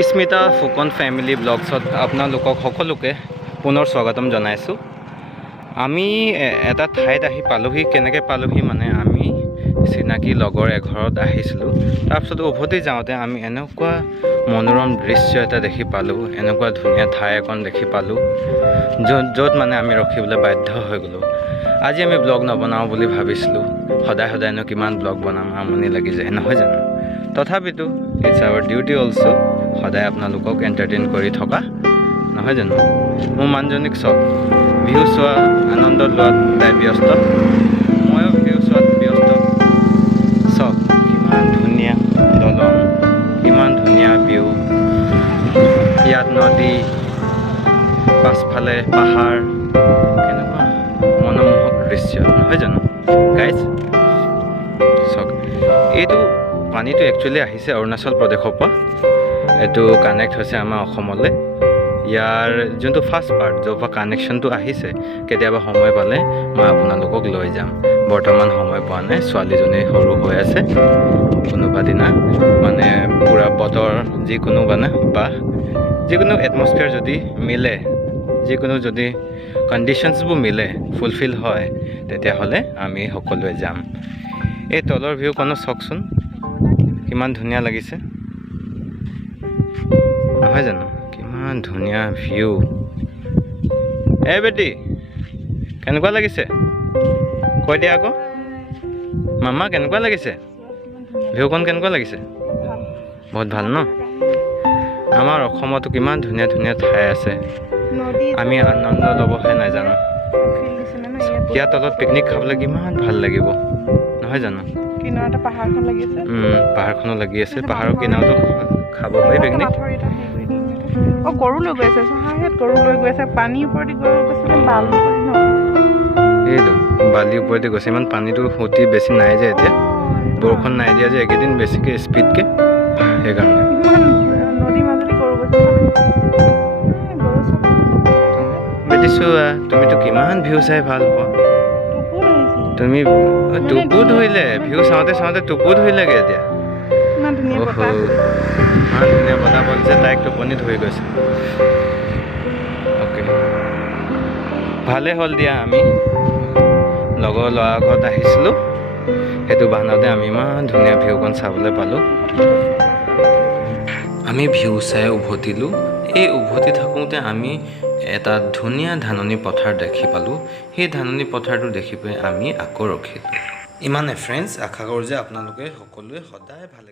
Smita Phukan family ব্লগছত আপোনালোকক সকলোকে পুনৰ স্বাগতম জনাইছোঁ। আমি এটা ঠাইত আহি পালোহি। কেনেকৈ পালোহি মানে আমি চিনাকি লগৰ এঘৰত আহিছিলোঁ। তাৰপিছত উভতি যাওঁতে আমি এনেকুৱা মনোৰম দৃশ্য এটা দেখি পালোঁ, এনেকুৱা ধুনীয়া ঠাই এখন দেখি পালোঁ য'ত মানে আমি ৰখিবলৈ বাধ্য হৈ গ'লোঁ। আজি আমি ব্লগ নবনাওঁ বুলি ভাবিছিলোঁ। সদায়নো কিমান ব্লগ বনাম, আমনি লাগি যায় নহয় জানো। তথাপিতো ইটছ আৱাৰ ডিউটি অলছ' সদায় আপোনালোকক এণ্টাৰটেইন কৰি থকা নহয় জানো। মোৰ মানুহজনীক চাওক, ভিউ চোৱা আনন্দ লোৱাত তাই ব্যস্ত, ময়ো ভিউ চোৱাত ব্যস্ত। চাওক কিমান ধুনীয়া দলং, কিমান ধুনীয়া ভিউ, ইয়াত নদী, পাছফালে পাহাৰ, কেনেকুৱা মনোমোহক দৃশ্য নহয় জানো গাইজ। চাওক এইটো পানীটো একচুৱেলি আহিছে অৰুণাচল প্ৰদেশৰ পৰা, এইটো কানেক্ট হৈছে আমাৰ অসমলৈ। ইয়াৰ যোনটো ফাৰ্ষ্ট পাৰ্ট য'ৰ পৰা কানেকশ্যনটো আহিছে, কেতিয়াবা সময় পালে মই আপোনালোকক লৈ যাম। বৰ্তমান সময় পোৱা নাই, ছোৱালীজনী সৰু হৈ আছে। কোনোবা দিনা মানে পূৰা বতৰ যিকোনো মানে বা যিকোনো এটমস্ফিয়াৰ যদি মিলে, যিকোনো যদি কণ্ডিশ্যনছবোৰ মিলে, ফুলফিল হয়, তেতিয়াহ'লে আমি সকলোৱে যাম। এই তলৰ ভিউখনো চাওকচোন, কিমান ধুনীয়া লাগিছে নহয় জানো। কিমান ধুনীয়া ভিউ। এই বেটি কেনেকুৱা লাগিছে কৈ দিয়া আকৌ। মামা কেনেকুৱা লাগিছে ভিউখন, কেনেকুৱা লাগিছে? বহুত ভাল ন। আমাৰ অসমতো কিমান ধুনীয়া ধুনীয়া ঠাই আছে, আমি আনন্দ ল'বহে নাজানো। ইয়াৰ তলত পিকনিক খাবলৈ কিমান ভাল লাগিব নহয় জানো। কিনাৰতে পাহাৰখন লাগি আছে, পাহাৰখনো লাগি আছে, পাহাৰৰ কিনাৰতো খাব পাৰি পিকনিক। গৰু লৈ গৈ আছে, গৰু লৈ গৈ আছে, পানীৰ ওপৰেদি গৈ গৈছে, বাল ন এইটো বালিৰ ওপৰেদি গৈছে। ইমান পানীটো সতি বেছি নাই যে, এতিয়া বৰষুণ নাই দিয়া যে এইকেইদিন বেছিকৈ স্পীডকৈ, সেইকাৰণে। নদী মাজেদি গৰু গৈছে, বেটিছো তুমিতো কিমান ভিউ চাই ভাল পোৱা। তুমি টোপো ধৰিলে, ভিউ চাওঁতে চাওঁতে টোপো ধৰিলেগৈ এতিয়া। ইমান ধুনীয়া বতাহ বলিছে, তাইক টোপনি ধৰি গৈছে। অ'কে, ভালে হ'ল দিয়া, আমি লগৰ ল'ৰা ঘৰত আহিছিলোঁ, সেইটো বাহানাতে আমি ইমান ধুনীয়া ভিউখন চাবলৈ পালোঁ। আমি ভিউ চাই উভতিলোঁ। এই উভতি থাকোঁতে আমি এটা ধুনীয়া ধাননি পথাৰ দেখি পালোঁ। সেই ধাননি পথাৰটো দেখি পাই আমি আকৌ ৰখিলোঁ। ইমানে ফ্ৰেণ্ডছ, আশা কৰোঁ যে আপোনালোকে সকলোৱে সদায় ভালে